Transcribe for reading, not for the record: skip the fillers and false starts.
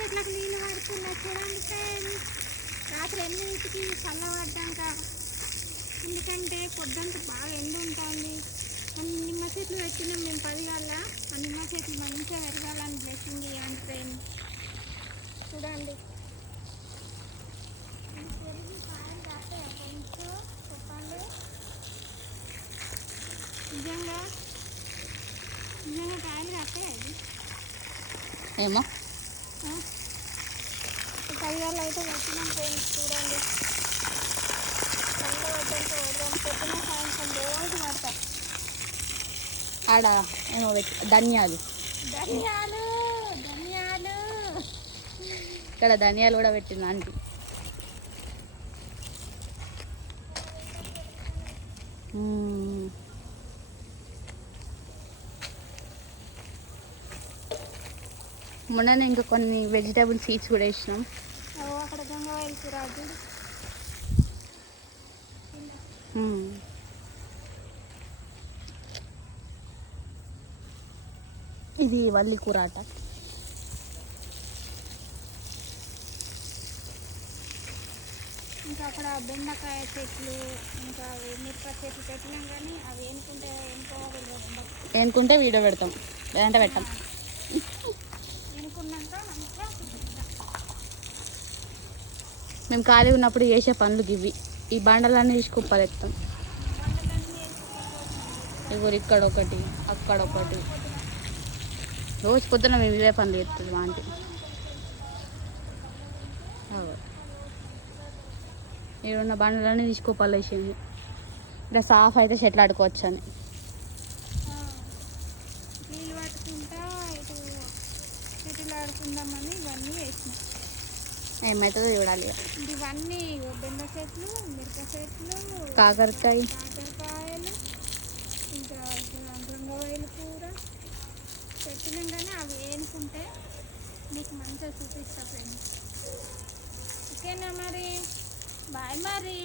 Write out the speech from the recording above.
చెట్లకు నీళ్ళు పడుతున్నాయి చూడండి ఫ్రెండ్స్. రాత్రి 8కి చల్లబడ్డాక, ఎందుకంటే పొద్దుంతా బాగా ఎండ ఉంటుంది. నిమ్మ చెట్లు పెట్టినాం మేము 10 గల్ల. ఆ నిమ్మ చెట్లు మంచిగా పెరగాలని బ్లెస్సింగ్ ఇవ్వండి ఫ్రెండ్స్. చూడండి పెరిగి కాయలు కాస్తాయా ఫ్రెండ్స్ చెప్పండి. నిజంగా నిజంగా కాయలు కాస్తాయా ఇది? ఏమో 10 గల్ల అయితే పెట్టినాం ఫ్రెండ్స్. చూడండి చల్ల వద్దంటే వద్దాం పొద్దున సాయంత్రం రోజు పడతాయి. ఆడ ఏమో ధనియాలు ధనియాలు ధనియాలు ఇక్కడ ధనియాలు కూడా పెట్టింది ఆంటీ. మొన్న ఇంకా కొన్ని వెజిటేబుల్ సీడ్స్ కూడా వేసినాం. అక్కడ గంగవాయిల్ కూరాజు ఇది వల్లి కూర అట. ఇంకా అక్కడ బెండకాయ చెట్లు, ఇంకా మిరపకాయ చెట్లు పెట్టినాం, కానీ అవి ఏనుకుంటే వీడియో పెడతాం, లేదంటే పెట్టాం. ఎనుకున్నాక మేము ఖాళీ ఉన్నప్పుడు చేసే పనులు ఇవి. ఈ బండలన్నీ తీసి కుప్పలేస్తాం. ఇవ్వరు ఇక్కడ ఒకటి అక్కడ ఒకటి. రోజు పొద్దున మేము ఇవే పనులు చేస్తుంది మా ఆంటీ. ఈడున్న బండలన్నీ తీసి కుప్పలేసింది. ఇక్కడ సాఫ్ అయితే చెట్లు ఆడుకోవచ్చు అని. నీళ్ళు పట్టుకుంటా ఇటు చెట్లు ఆడుకుందామని ఇవన్నీ వేసినాం. ఏమవుతుందో చూడాలి. ఇవన్నీ బెండ చెట్లు, మిరప చెట్లు, కాకరకాయలు, ఇంకా గంగవాయిల కూర పెట్టినాం, కానీ అవి వేనుకుంటే మీకు మంచిగా చూపిస్తా ఫ్రెండ్స్. ఓకేనా మరి? బాయ్ మరి.